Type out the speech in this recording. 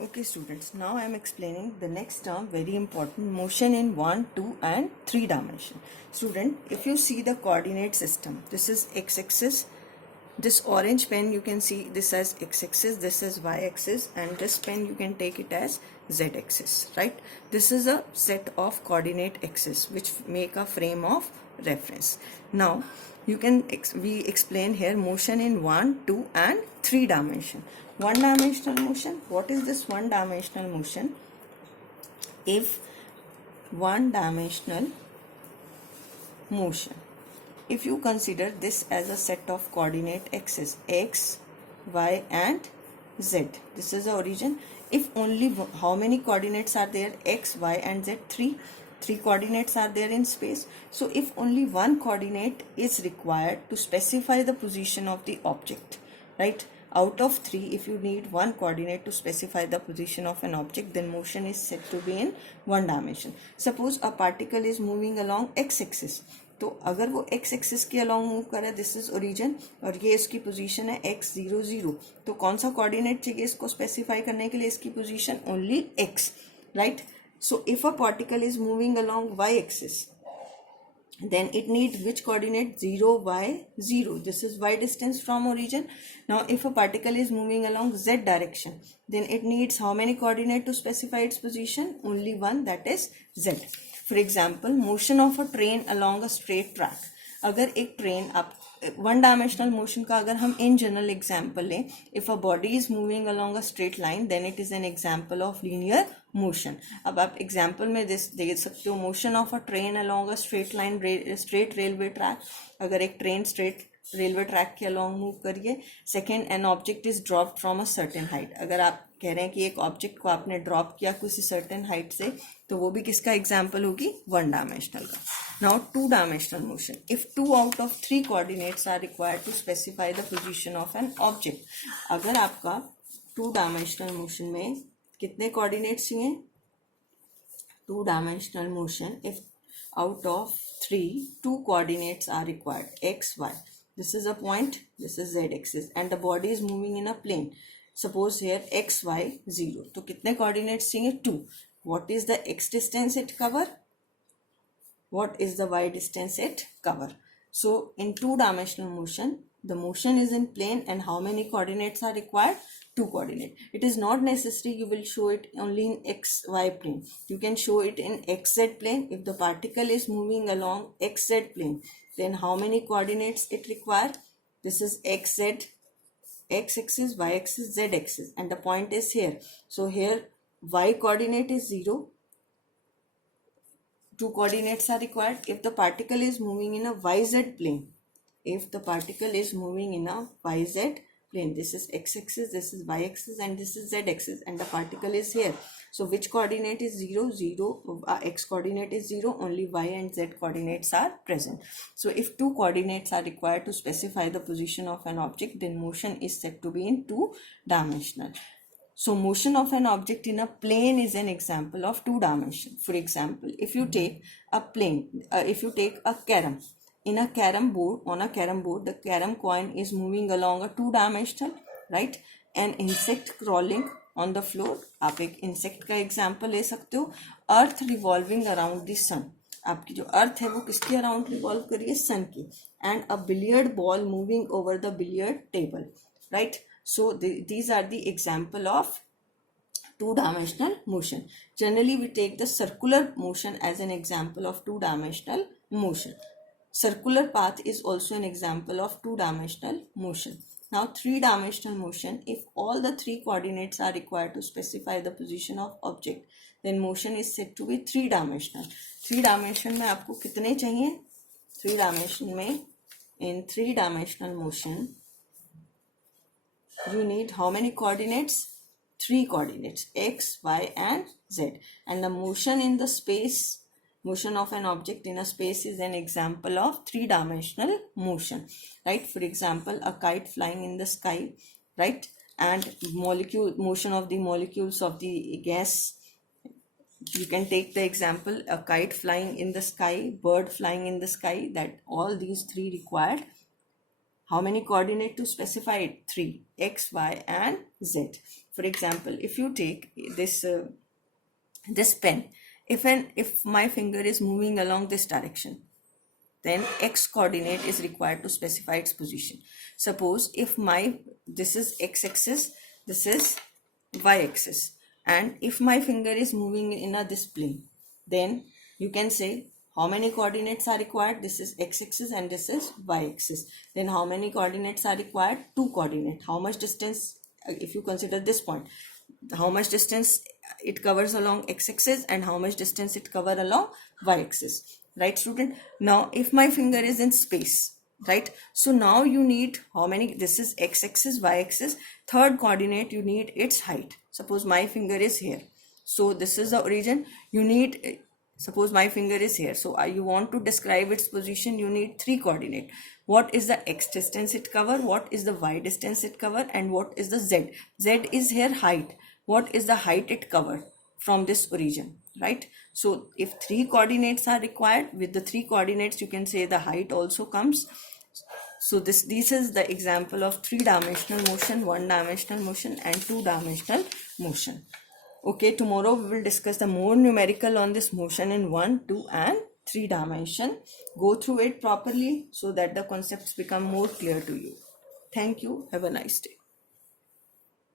Okay students, now I am explaining the next term, very important, motion in 1, 2 and 3 dimension. Student, if you see the coordinate system, this is x-axis, this orange pen you can see this as x-axis, this is y-axis, and this pen you can take it as z-axis, right? This is a set of coordinate axes which make a frame of reference. Now we explain here motion in 1, 2 and 3 dimension. One dimensional motion, what is this one dimensional motion? If one dimensional motion, if you consider this as a set of coordinate axes x, y and z, this is the origin. If only how many coordinates are there? X, y and z, 3 coordinates are there in space. So if only one coordinate is required to specify the position of the object, right? Out of 3, if you need one coordinate to specify the position of an object, then motion is said to be in one dimension. Suppose a particle is moving along x-axis, तो अगर वो x axis के along move करे, this is origin और ये इसकी position है x 0 0, तो कौन सा कोऑर्डिनेट चाहिए इसको स्पेसिफाई करने के लिए? इसकी position only x, right? So if a particle is moving along y axis, then it needs which coordinate? 0 y 0, this is y distance from origin. Now if a particle is moving along z direction, then it needs how many coordinate to specify its position? Only one, that is z. For example, motion of a train along a straight track. अगर एक train आप one dimensional motion का अगर हम in general example लें, if a body is moving along a straight line, then it is an example of linear motion. अब आप example में देख सकते हो motion of a train along a straight line, straight railway track. अगर एक train straight railway track के along move करिए. Second, an object is dropped from a certain height. अगर आप कह रहे हैं कि एक ऑब्जेक्ट को आपने ड्रॉप किया किसी सर्टेन हाइट से, तो वो भी किसका एग्जाम्पल होगी? वन डायमेंशनल का. Now two dimensional motion, if 2 out of 3 coordinates are required to specify the position of an object. अगर आपका टू डायमेंशनल मोशन में कितने कोऑर्डिनेट्स चाहिए? Two dimensional motion, if out of 3, 2 coordinates are required, x, y. This is a point, this is z axis, and the body is moving in a plane. Suppose here x, y 0, तो कितने coordinates चाहिए? 2. What is the x distance it cover? What is the y distance it cover? So in two dimensional motion, the motion is in plane, and how many coordinates are required? 2 coordinate. It is not necessary you will show it only in xy plane. You can show it in xz plane. If the particle is moving along xz plane, then how many coordinates it require? This is xz, x axis, y axis, z axis, and the point is here. So here y coordinate is 0. 2 coordinates are required. If the particle is moving in a yz plane, if the particle is moving in a yz plane, this is x axis, this is y axis, and this is z axis, and the particle is here. So which coordinate is 0? 0, x coordinate is 0, only y and z coordinates are present. So if 2 coordinates are required to specify the position of an object, then motion is said to be in 2 dimensional. So motion of an object in a plane is an example of 2 dimension. For example, if you take a plane, if you take a carom, in a carom board, on a carom board, the carom coin is moving along a 2 dimensional, right? An insect crawling on the floor. आप एक insect का example ले सकते हो. Earth revolving around the sun. आपकी जो अर्थ है वो किसके अराउंड रिवॉल्व कर रही है? सन की. And a billiard ball moving over the billiard table, right? So these are the example of two-dimensional motion. Generally, we take the circular motion as an example of two-dimensional motion. Circular path is also an example of two-dimensional motion. Now, three-dimensional motion, if all the 3 coordinates are required to specify the position of object, then motion is said to be three-dimensional. 3 dimension में आपको कितने चाहिए? 3 dimension में, in 3-dimensional motion, you need how many coordinates? 3 coordinates, x, y and z. And the motion in the space, motion of an object in a space is an example of 3-dimensional motion, right? For example, a kite flying in the sky, right? And motion of the molecules of the gas. You can take the example, a kite flying in the sky, bird flying in the sky, that all these 3 required how many coordinate to specify it? 3, x, y and z. For example, if you take this pen, if my finger is moving along this direction, then x coordinate is required to specify its position. Suppose if this is x axis, this is y axis, and if my finger is moving in this plane, then you can say how many coordinates are required. This is x axis and this is y axis. Then how many coordinates are required? 2 coordinates. How much distance, if you consider this point, how much distance it covers along x axis and how much distance it covers along y axis. Right, student? Now if my finger is in space, right, so now you need how many? This is x axis, y axis. Third coordinate, you need its height. Suppose my finger is here, so this is the origin. You need, suppose my finger is here, so you want to describe its position, you need 3 coordinate. What is the x distance it cover, what is the y distance it cover, and what is the z? Z is here height. What is the height it cover from this origin, right? So if 3 coordinates are required, with the 3 coordinates you can say the height also comes. So this is the example of 3-dimensional motion, 1-dimensional motion and 2-dimensional motion. Okay, tomorrow we will discuss the more numerical on this motion in 1, 2 and 3 dimension. Go through it properly so that the concepts become more clear to you. Thank you. Have a nice day.